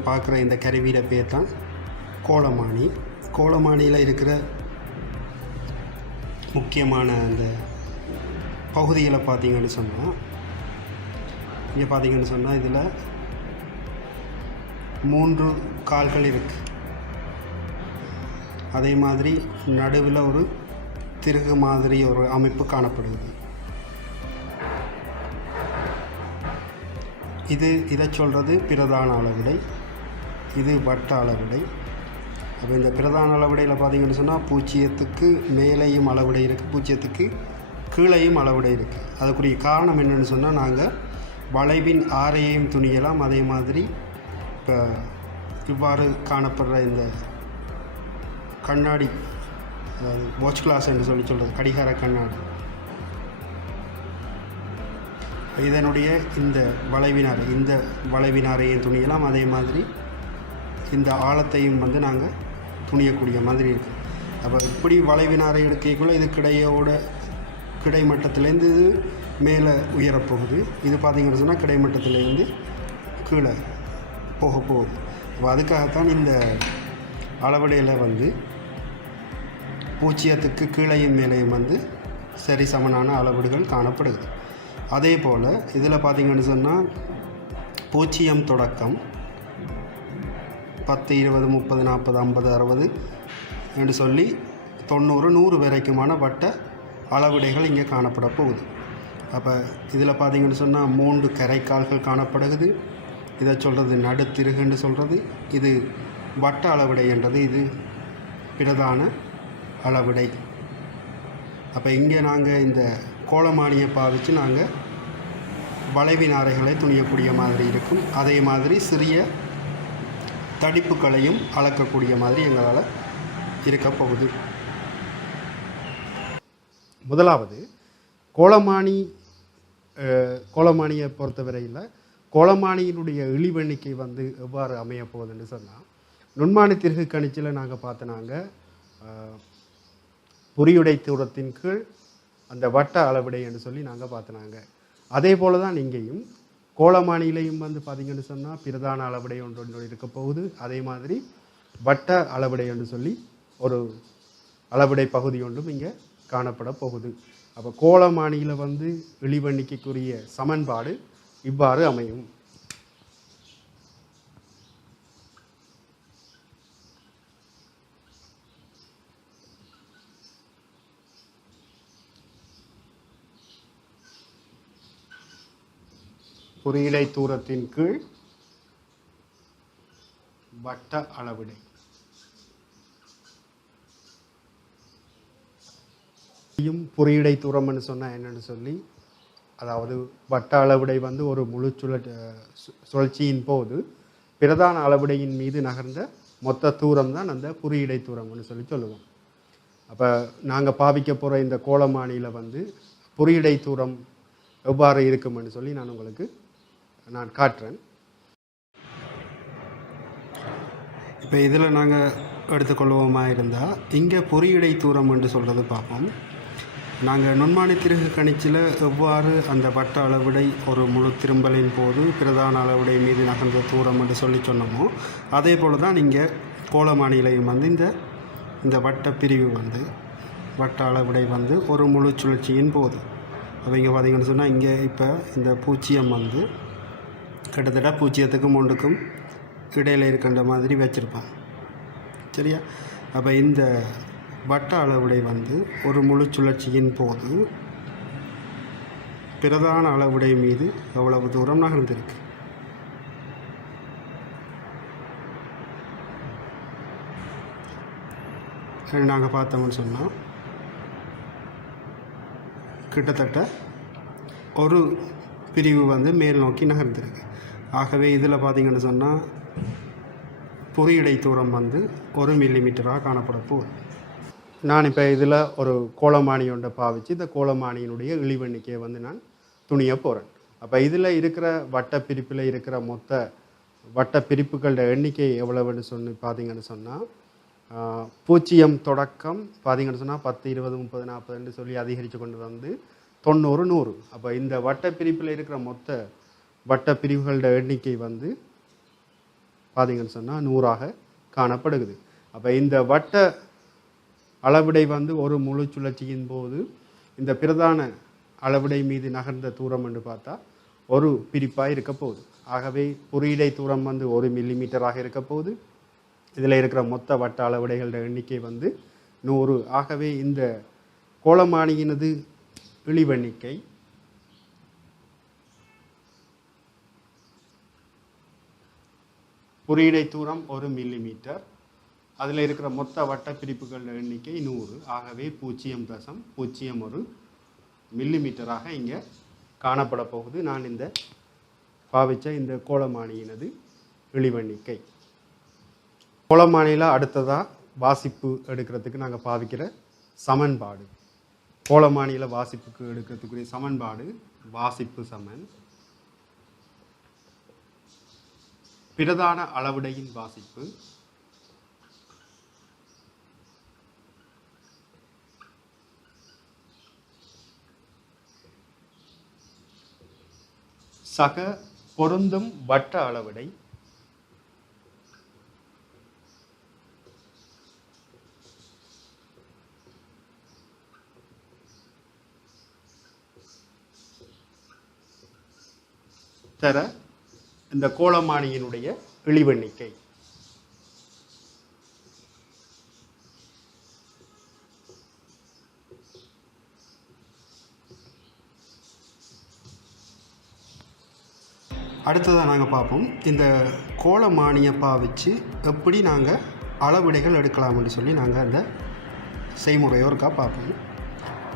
நீங்கள் பார்க்குற இந்த கருவியில் பேர் தான் கோலமானி. கோலமானியில் இருக்கிற முக்கியமான அந்த பகுதிகளை பார்த்தீங்கன்னு சொன்னால், இங்கே பார்த்தீங்கன்னு சொன்னால் இதில் 3 கால்கள் இருக்குது. அதே மாதிரி நடுவில் ஒரு திருகு மாதிரி ஒரு அமைப்பு காணப்படுகிறது. இதை சொல்கிறது பிரதான அளவிடை, இது வட்ட அளவிடை. அப்போ இந்த பிரதான அளவிடையில் பார்த்தீங்கன்னு சொன்னால் பூஜ்ஜியத்துக்கு மேலேயும் அளவிடை இருக்குது, பூஜ்ஜியத்துக்கு கீழேயும் அளவிடை இருக்குது. அதுக்குரிய காரணம் என்னென்னு சொன்னால், நாங்கள் வளைவின் ஆரையையும் துணியலாம். அதே மாதிரி இப்போ இவ்வாறு காணப்படுற இந்த கண்ணாடி, அதாவது வாட்ச் கிளாஸ் என்று சொல்கிறது கடிகார கண்ணாடி, இதனுடைய இந்த வளைவினாரையும் துணியலாம். அதே மாதிரி இந்த ஆழத்தையும் நாங்கள் துணியக்கூடிய மாதிரி இருக்குது. அப்போ இப்படி வளைவினாரை எடுக்கக்குள்ள இது கிடைமட்டத்திலேருந்து இது மேலே உயரப்போகுது. இது பார்த்திங்கன்னு சொன்னால் கிடைமட்டத்திலேருந்து கீழே போகுது. அப்போ அதுக்காகத்தான் இந்த அளவிடையில் பூஜ்ஜியத்துக்கு கீழையும் மேலேயும் சரி சமனான அளவீடுகள் காணப்படுது. அதே போல் இதில் பார்த்திங்கன்னு சொன்னால் பூஜ்ஜியம் தொடக்கம் 10, 20, 30, 40, 50, 60 என்று சொல்லி 90, 100 வரைக்குமான வட்ட அளவிடைகள் இங்கே காணப்பட போகுது. அப்போ இதில் பார்த்திங்கன்னு சொன்னால் 3 கரைக்கால்கள் காணப்படுகிறது. இதை சொல்கிறது நடுத்திருகுன்னு சொல்கிறது. இது வட்ட அளவிடை என்றது இது பிரதான அளவிடை. அப்போ இங்கே நாங்கள் இந்த கோலமானியை பாவித்து நாங்கள் வளைவின் அறைகளை துணியக்கூடிய மாதிரி இருக்கும். அதே மாதிரி சிறிய தடிப்புகளையும் அளக்கக்கூடிய மாதிரி எங்களால் இருக்க போகுது. முதலாவது கோலமானியை பொறுத்தவரையில் கோலமானியினுடைய இழிவெண்ணிக்கை எவ்வாறு அமைய போகுதுன்னு சொன்னால், நுண்மானி திருகு கணிச்சில் நாங்கள் பார்த்தனாங்க பொறியுடை தூரத்தின் கீழ் அந்த வட்ட அளவிடை என்று சொல்லி நாங்கள் பார்த்தனாங்க. அதே போல் தான் இங்கேயும் கோலமானியிலையும் பார்த்திங்கன்னு சொன்னால் பிரதான அளவிடை ஒன்று இருக்க போகுது. அதே மாதிரி வட்ட அளவிடை என்று சொல்லி ஒரு அளவிடை பகுதி ஒன்றும் இங்கே காணப்பட போகுது. அப்போ கோலமானியில் இழிவெண்ணிக்கைக்குரிய சமன்பாடு இவ்வாறு அமையும். குறியிடை தூரத்தின் கீழ் வட்ட அளவிடை. குறியிடை தூரம்னு சொன்னால் என்னென்னு சொல்லி, அதாவது வட்ட அளவிடை ஒரு முழு சுழற்சியின் போது பிரதான அளவிடையின் மீது நகர்ந்த மொத்த தூரம் தான் அந்த குறியிடை தூரம்னு சொல்லுவோம். அப்போ நாங்கள் பாவிக்க போகிற இந்த கோலமானியில் குறியிடை தூரம் எவ்வாறு இருக்கும்னு சொல்லி நான் காட்டுறேன். இப்போ இதில் நாங்கள் எடுத்துக்கொள்வோமா இருந்தால், இங்கே பொறியிடை தூரம் என்று சொல்கிறது பார்ப்போம். நாங்கள் நுண்மானி திருகு கணிச்சில் எவ்வாறு அந்த வட்ட அளவிடை ஒரு முழு திரும்பலின் போது பிரதான அளவிடை மீது நகர்ந்த தூரம் என்று சொன்னோமோ, அதே போல் தான் இங்கே கோலமானியிலையும் இந்த வட்ட பிரிவு வட்ட அளவிடை ஒரு முழு சுழற்சியின் போது. அப்போ இங்கே பார்த்திங்கன்னு சொன்னால், இங்கே இப்போ இந்த பூஜ்ஜியம் கிட்டத்தட்ட பூஜ்ஜியத்துக்கும் 1க்கும் இடையில் இருக்கின்ற மாதிரி வச்சுருப்பான். சரியா? அப்போ இந்த வட்ட அளவிடை ஒரு முழு சுழற்சியின் போது பிரதான அளவிடை மீது எவ்வளவு தூரம் நகர்ந்திருக்கு. நாங்கள் பார்த்தோம்னு சொன்னால் கிட்டத்தட்ட ஒரு பிரிவு மேல் நோக்கி நகர்ந்திருக்கு. ஆகவே இதில் பார்த்திங்கன்னு சொன்னால் பொறியிடை தூரம் 1 மில்லிமீட்டராக காணப்பட போகுது. நான் இப்போ இதில் ஒரு கோலமானி ஒன்றை பாவித்து இந்த கோலமானியினுடைய இழிவெண்ணிக்கையை நான் துணிய போகிறேன். அப்போ இதில் இருக்கிற வட்டப்பிரிப்பில் இருக்கிற மொத்த வட்டப்பிரிப்புகளோட எண்ணிக்கை எவ்வளவுன்னு பார்த்தீங்கன்னு சொன்னால், பூஜ்ஜியம் தொடக்கம் பார்த்தீங்கன்னு சொன்னால் 10, 20, 30, 40 சொல்லி அதிகரித்து கொண்டு 90, 100. அப்போ இந்த வட்டப்பிரிப்பில் இருக்கிற மொத்த வட்டப்பிரிவுகளோட எண்ணிக்கை பார்த்தீங்கன்னு சொன்னால் 100ஆக காணப்படுகிறது. அப்போ இந்த வட்ட அளவிடை வந்து ஒரு முழு சுழற்சியின் போது இந்த பிரதான அளவிடை மீது நகர்ந்த தூரம் என்று பார்த்தா ஒரு பிரிப்பாக இருக்க போகுது. ஆகவே குறியீடை தூரம் வந்து 1 மில்லிமீட்டராக இருக்க போகுது. இதில் இருக்கிற மொத்த வட்ட அளவிடைகளோட எண்ணிக்கை வந்து 100. ஆகவே இந்த கோளமானியினது இழிவெண்ணிக்கை குறியீடை தூரம் 1 மில்லிமீட்டர், அதில் இருக்கிற மொத்த வட்ட பிரிப்புகளோட எண்ணிக்கை 100. ஆகவே 0.01 மில்லிமீட்டராக இங்கே காணப்பட போகுது நான் இந்த பாவிச்ச இந்த கோளமானியினது இழிவெண்ணிக்கை. கோளமானியில் அடுத்ததாக வாசிப்பு எடுக்கிறதுக்கு நாங்கள் பாவிக்கிற சமன்பாடு. கோளமானியில் வாசிப்புக்கு எடுக்கிறதுக்குரிய சமன்பாடு வாசிப்பு சமன் பிரதான அளவிடையின் வாசிப்பு சக பொருந்தும் வட்ட அளவிடை தர இந்த கோளமானியினுடைய இழிவெண்ணிக்கை. அடுத்ததாக நாங்கள் பார்ப்போம் இந்த கோளமானியை பாவிச்சு எப்படி நாங்கள் அளவிடைகள் எடுக்கலாம்னு சொல்லி நாங்கள் அந்த செய்முறையோருக்கா பார்ப்போம்.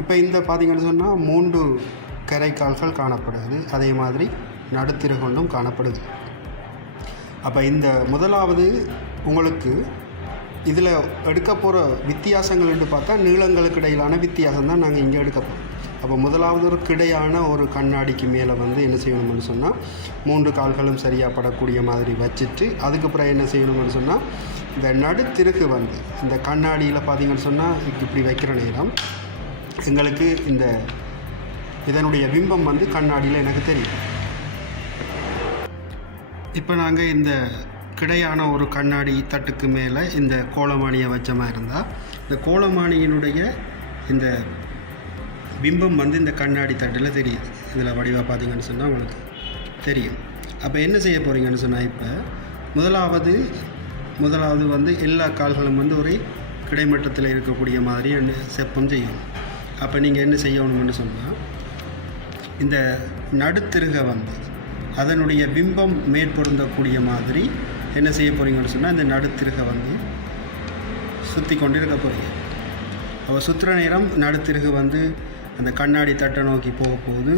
இப்போ இந்த பார்த்திங்கன்னு சொன்னால் 3 கரைக்கால்கள் காணப்படுது, அதே மாதிரி நடுத்திருகொண்டும் காணப்படுது. அப்போ இந்த முதலாவது உங்களுக்கு இதில் எடுக்க போகிற வித்தியாசங்கள் என்று பார்த்தா நீளங்களுக்கு இடையிலான வித்தியாசம் தான் நாங்கள் இங்கே எடுக்க போகிறோம். அப்போ முதலாவது ஒரு கிடையான ஒரு கண்ணாடிக்கு மேலே வந்து என்ன செய்யணும்னு சொன்னால் 3 கால்களும் சரியாக படக்கூடிய மாதிரி வச்சுட்டு அதுக்கப்புறம் என்ன செய்யணும்னு சொன்னால் இந்த நடுத்திருகு வந்து இந்த கண்ணாடியில் பார்த்திங்கன்னு சொன்னால் இப்படி வைக்கிற நேரம் எங்களுக்கு இதனுடைய பிம்பம் வந்து கண்ணாடியில் எனக்கு தெரியும். இப்போ நாங்கள் இந்த கிடையான ஒரு கண்ணாடி தட்டுக்கு மேலே இந்த கோளமானியை வச்ச மாதிரி இருந்தால் இந்த கோளமானியினுடைய இந்த பிம்பம் வந்து இந்த கண்ணாடி தட்டில் தெரியுது. இதில் வடிவாக பார்த்தீங்கன்னு சொன்னால் உங்களுக்கு தெரியும். அப்போ என்ன செய்ய போகிறீங்கன்னு சொன்னால் இப்போ முதலாவது வந்து எல்லா கால்களும் வந்து ஒரே கிடைமட்டத்தில் இருக்கக்கூடிய மாதிரி செப்பம் செய்யணும். அப்போ நீங்கள் என்ன செய்யணும்னு சொன்னால் இந்த நடுத்திருக வந்து அதனுடைய பிம்பம் மேற்பொருந்தக்கூடிய மாதிரி என்ன செய்ய போகிறீங்கன்னு சொன்னால் இந்த நடுத்திருக வந்து சுற்றி கொண்டு இருக்க போகிறீங்க. அப்போ சுற்றுற நேரம் நடுத்திருகு வந்து அந்த கண்ணாடி தட்டை நோக்கி போக போகுது.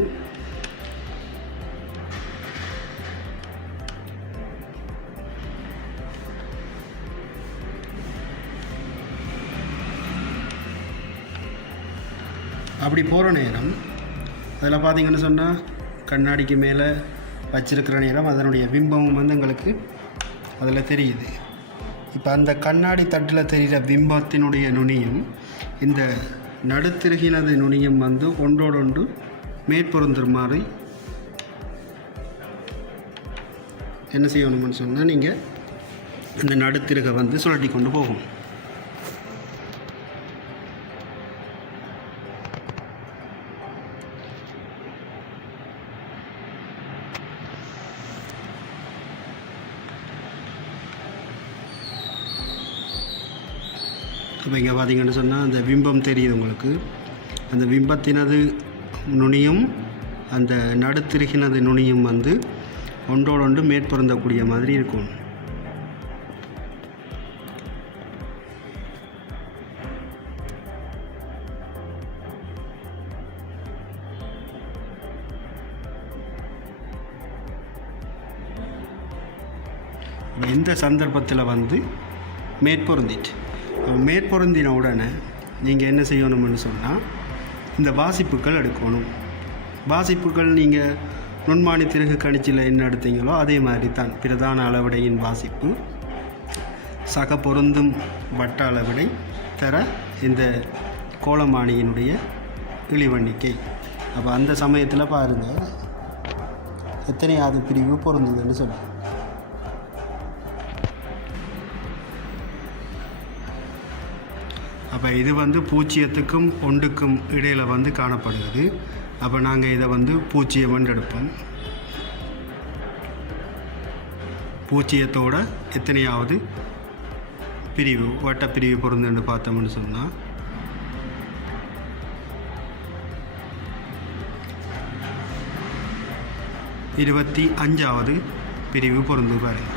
அப்படி போகிற நேரம் அதில் பார்த்திங்கன்னு சொன்னால் கண்ணாடிக்கு மேலே வச்சிருக்கிற நேரம் அதனுடைய பிம்பமும் வந்து எங்களுக்கு அதில் தெரியுது. இப்போ அந்த கண்ணாடி தட்டில் தெரிகிற பிம்பத்தினுடைய நுனியும் இந்த நடுத்திருகினது நுனியும் வந்து ஒன்றோடொன்று மேற்பொருந்துற மாதிரி என்ன செய்யணும்னு சொன்னால் நீங்கள் இந்த நடுத்திருகை வந்து சுழட்டி கொண்டு போகும். இப்போ இங்கே பார்த்திங்கன்னு சொன்னால் அந்த பிம்பம் தெரியுது உங்களுக்கு. அந்த பிம்பத்தினது நுனியும் அந்த நடுத்திருகினது நுனியும் வந்து ஒன்றோடொன்று மேற்பொருந்தக்கூடிய மாதிரி இருக்கும். இந்த சந்தர்ப்பத்தில் வந்து மேற்பொருந்தின உடனே நீங்கள் என்ன செய்யணும்னு சொன்னால் இந்த வாசிப்புகள் எடுக்கணும். வாசிப்புகள் நீங்கள் நுண்மானி திருகு கணிச்சியில் என்ன எடுத்தீங்களோ அதே மாதிரி தான் பிரதான அளவிடையின் வாசிப்பு சக பொருந்தும் வட்ட அளவிடை தர இந்த கோளமானியினுடைய இழிவெண்ணிக்கை. அப்போ அந்த சமயத்தில் பாருங்கள் எத்தனையாவது பிரிவு பொருந்துதுன்னு சொல்லி. அப்போ இது வந்து 0க்கும் 1க்கும் இடையில் வந்து காணப்படுகிறது. அப்போ நாங்கள் இதை வந்து 0 எடுப்போம். 0த்தோட எத்தனையாவது பிரிவு வட்டப்பிரிவு பொருந்துன்னு பார்த்தோம்னு சொன்னால் 25வது பிரிவு பொருந்து பாருங்கள்.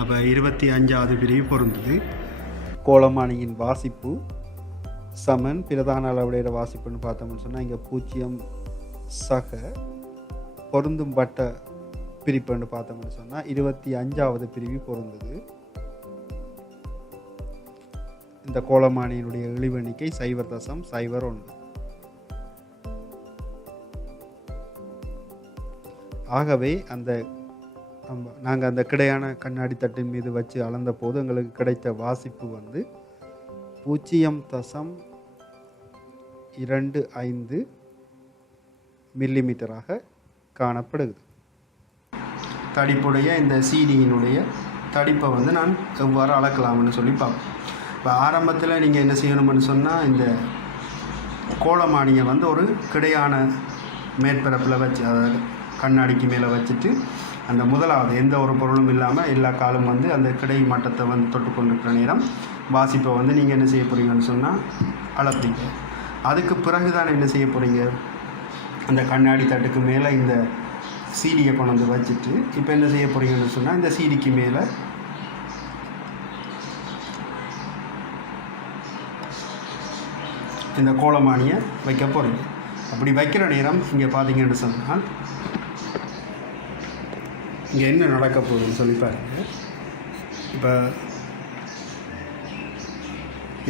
அப்போ 25வது பிரிவு பொருந்தது. கோலமானியின் வாசிப்பு சமன் பிரதான அளவுடைய வாசிப்புன்னு பார்த்தோம்னு சொன்னால் இங்கே 0 சக பொருந்தும் வட்ட பிரிப்புன்னு பார்த்தோம்னு சொன்னால் 25வது பிரிவு பொருந்தது. இந்த கோலமானியினுடைய இழிவெண்ணிக்கை 0.01. ஆகவே நாங்கள் அந்த கிடையான கண்ணாடி தட்டின் மீது வச்சு அளந்த போது எங்களுக்கு கிடைத்த வாசிப்பு வந்து 0.25 மில்லிமீட்டராக காணப்படுகிறது. தடிப்புடைய இந்த சீடியினுடைய தடிப்பை வந்து நான் எவ்வாறு அளக்கலாம்னு சொல்லி பார்ப்போம். இப்போ ஆரம்பத்தில் நீங்கள் என்ன செய்யணும்னு சொன்னால் இந்த கோலமானியை வந்து ஒரு கிடையான மேற்பரப்பில் வச்சு, அதாவது கண்ணாடிக்கு மேலே வச்சுட்டு அந்த முதலாவது எந்த ஒரு பொருளும் இல்லாமல் எல்லா காலும் வந்து அந்த கிடை மட்டத்தை வந்து தொட்டுக்கொண்டிருக்கிற நேரம் வாசிப்பை வந்து நீங்கள் என்ன செய்ய போகிறீங்கன்னு சொன்னால் அளப்பீங்க. அதுக்கு பிறகு தான் என்ன செய்ய போகிறீங்க, அந்த கண்ணாடி தட்டுக்கு மேலே இந்த சீடியை கொண்டு வந்து வச்சுட்டு இப்போ என்ன செய்ய போகிறீங்கன்னு சொன்னால் இந்த சீடிக்கு மேலே இந்த கோலமானியை வைக்க போகிறீங்க. அப்படி வைக்கிற நேரம் இங்கே பார்த்தீங்கன்னு சொன்னால் இங்கே என்ன நடக்க போகுதுன்னு சொல்லி பாருங்கள். இப்போ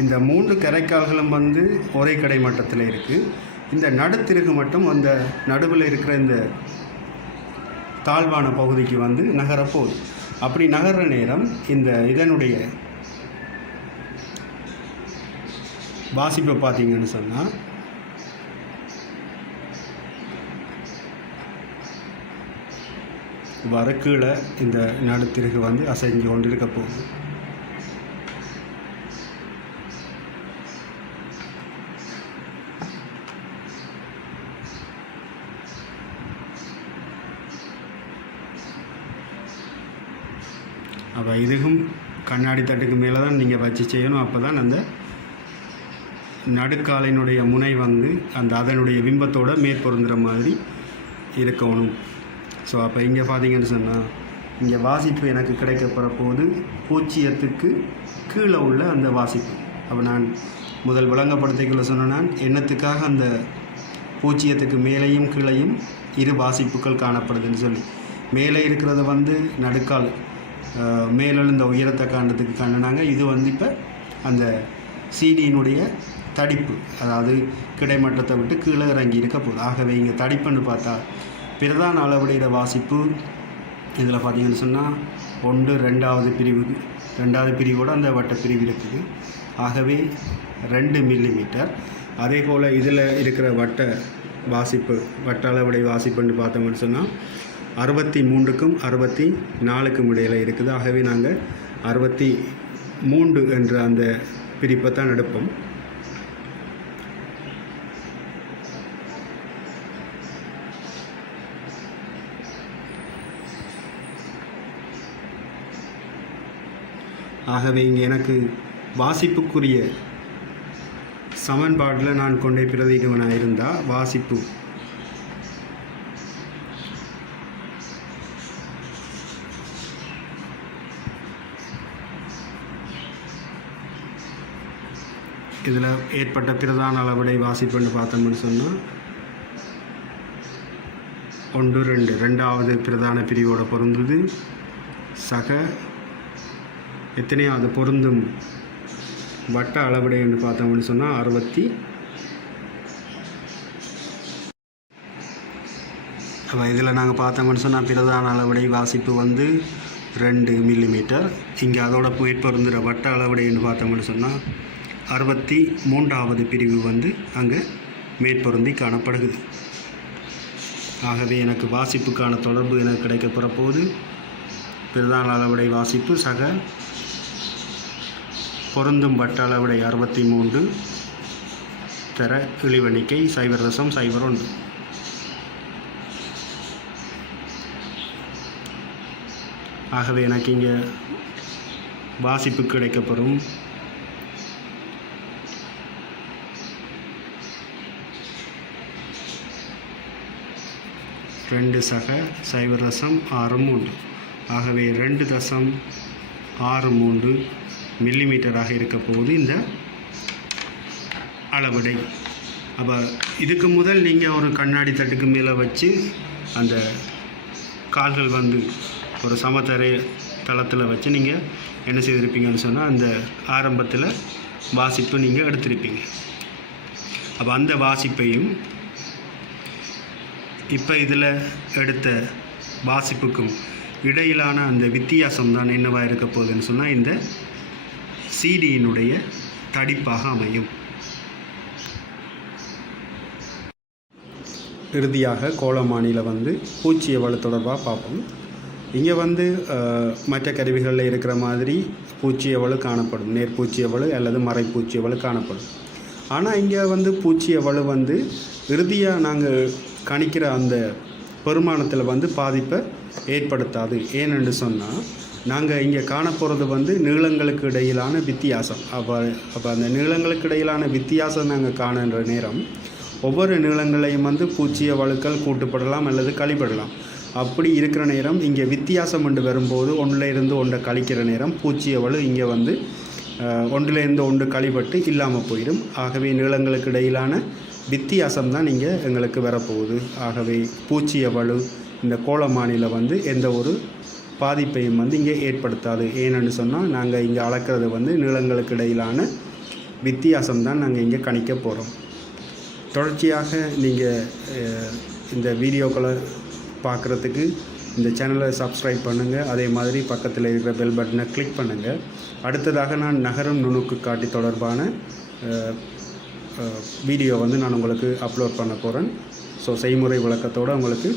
இந்த 3 கரைக்கால்களும் வந்து ஒரே கடை மட்டத்தில் இருக்குது. இந்த நடுத்திருகு மட்டும் அந்த நடுவில் இருக்கிற இந்த தாழ்வான பகுதிக்கு வந்து நகரப்போகுது. அப்படி நகர்ற நேரம் இந்த இதனுடைய வாசிப்பை பார்த்தீங்கன்னு சொன்னால் வர கீழே இந்த நடுத்திருகு வந்து அசைஞ்சு கொண்டு இருக்க போகுது. அப்போ இதுக்கும் கண்ணாடி தட்டுக்கு மேலே தான் நீங்கள் வச்சு செய்யணும். அப்போ தான் அந்த நடுக்காலினுடைய முனை வந்து அதனுடைய பிம்பத்தோடு மேற்பொருந்துகிற மாதிரி இருக்கணும். ஸோ அப்போ இங்கே பார்த்தீங்கன்னு சொன்னால் இங்கே வாசிப்பு எனக்கு கிடைக்கப்பெற போது 0க்கு கீழே உள்ள அந்த வாசிப்பு. அப்போ நான் முதல் விளங்கப்படுத்திக்கல சொன்னேன்னா எண்ணத்துக்காக அந்த 0க்கு மேலேயும் கீழையும் 2 வாசிப்புகள் காணப்படுதுன்னு சொல்லி, மேலே இருக்கிறத வந்து நடுக்கால் மேலெழுந்த உயரத்தை காண்றதுக்கு காண்டினாங்க. இது வந்து இப்போ அந்த சீடியினுடைய தடிப்பு, அதாவது கிடைமட்டத்தை விட்டு கீழே இறங்கி இருக்க போகுது. ஆகவே இங்கே தடிப்புன்னு பார்த்தா பிரதான அளவுடைய வாசிப்பு இதில் பார்த்தீங்கன்னு சொன்னால் 1 2வது பிரிவோடு அந்த வட்டப்பிரிவு இருக்குது. ஆகவே 2 மில்லிமீட்டர். அதே போல் இதில் இருக்கிற வட்ட அளவுடைய வாசிப்புன்னு பார்த்தோம்னு சொன்னால் 63க்கும் 64க்கும் இடையில் இருக்குது. ஆகவே நாங்கள் 63 என்ற அந்த பிரிப்பை தான் எடுப்போம். ஆகவே இங்கே எனக்கு வாசிப்புக்குரிய சமன்பாட்டில் நான் கொண்டே பிரதியிடுவனாக இருந்தால் வாசிப்பு இதில் ஏற்பட்ட பிரதான அளவுடைய வாசிப்புன்னு பார்த்தோம்னு சொன்னால் 1 2 2வது பிரதான பிரிவோட பொருந்தது. சக எத்தனையாவது பொருந்தும் வட்ட அளவுடையன்னு பார்த்தோம்னு சொன்னால் 60. அப்போ இதில் நாங்கள் பார்த்தோம்னு சொன்னால் பிரதான அளவுடைய வாசிப்பு வந்து 2 மில்லிமீட்டர். இங்கே அதோட மேற்பொருந்துகிற வட்ட அளவுடையன்னு பார்த்தோம்னு சொன்னால் 63வது பிரிவு வந்து அங்கே மேற்பொருந்தி காணப்படுகிறது. ஆகவே எனக்கு வாசிப்புக்கான தொடர்பு எனக்கு கிடைக்கப்பெற போது பிரதான அளவுடை வாசிப்பு சக பொருந்தும் வட்ட அளவுடை 63 தர இழிவெண்ணிக்கை 0.01. ஆகவே எனக்கு இங்கே வாசிப்பு கிடைக்கப்பெறும் 2 சக 0.63. ஆகவே 2.63 மில்லிமீட்டராக இருக்க போகுது இந்த அளவுடை. அப்போ இதுக்கு முதல் நீங்கள் ஒரு கண்ணாடி தட்டுக்கு மேலே வச்சு அந்த கால்கள் வந்து ஒரு சமதரை தளத்தில் வச்சு நீங்கள் என்ன செய்திருப்பீங்கன்னு சொன்னால் அந்த ஆரம்பத்தில் வாசிப்பு நீங்கள் எடுத்திருப்பீங்க. அப்போ அந்த வாசிப்பையும் இப்போ இதில் எடுத்த வாசிப்புக்கும் இடையிலான அந்த வித்தியாசம் தான் என்னவாக இருக்க போகுதுன்னு சொன்னால் இந்த சிடியினுடைய தடிப்பாக அமையும். இறுதியாக கோலமானியில் வந்து பூச்சி எவ்வளவு தொடர்பாக பார்ப்போம். இங்கே வந்து மற்ற கருவிகளில் இருக்கிற மாதிரி பூச்சி எவ்வளவு காணப்படும், நேர்பூச்சி எவ்வளவு அல்லது மறைப்பூச்சி எவ்வளவு காணப்படும். ஆனால் இங்கே வந்து பூச்சி எவ்வளவு வந்து இறுதியாக நாங்கள் கணிக்கிற அந்த பெருமானத்தில் வந்து பாதிப்பை ஏற்படுத்தாது. ஏனென்று சொன்னால் நாங்கள் இங்கே காணப்போகிறது வந்து நீளங்களுக்கு இடையிலான வித்தியாசம். அப்போ அந்த நீளங்களுக்கு இடையிலான வித்தியாசம் நாங்கள் காணுன்ற நேரம் ஒவ்வொரு நீளங்களையும் வந்து பூச்சிய வழுக்கள் கூட்டுப்படலாம் அல்லது கழிப்படலாம். அப்படி இருக்கிற நேரம் இங்கே வித்தியாசம் என்று வரும்போது ஒன்றிலிருந்து ஒன்றை கழிக்கிற நேரம் பூச்சிய வலு இங்கே வந்து ஒன்றிலிருந்து ஒன்று கழிப்பட்டு இல்லாமல் போயிடும். ஆகவே நீளங்களுக்கு இடையிலான வித்தியாசம் தான் இங்கே எங்களுக்கு வரப்போகுது. ஆகவே பூச்சிய வலு இந்த கோலமானியில் வந்து எந்த ஒரு பாதிப்பையும் வந்து இங்கே ஏற்படுத்தாது. ஏன்னு சொன்னால் நாங்கள் இங்கே அளக்கிறது வந்து நீளங்களுக்கு இடையிலான வித்தியாசம்தான் நாங்கள் இங்கே கணிக்க போகிறோம். தொடர்ச்சியாக நீங்கள் இந்த வீடியோக்களை பார்க்குறதுக்கு இந்த சேனலை சப்ஸ்கிரைப் பண்ணுங்கள். அதே மாதிரி பக்கத்தில் இருக்கிற பெல் பட்டனை கிளிக் பண்ணுங்கள். அடுத்ததாக நான் நகரும் நுணுக்கு காட்டி தொடர்பான வீடியோ வந்து நான் உங்களுக்கு அப்லோட் பண்ண போகிறேன். ஸோ செய்முறை விளக்கத்தோடு உங்களுக்கு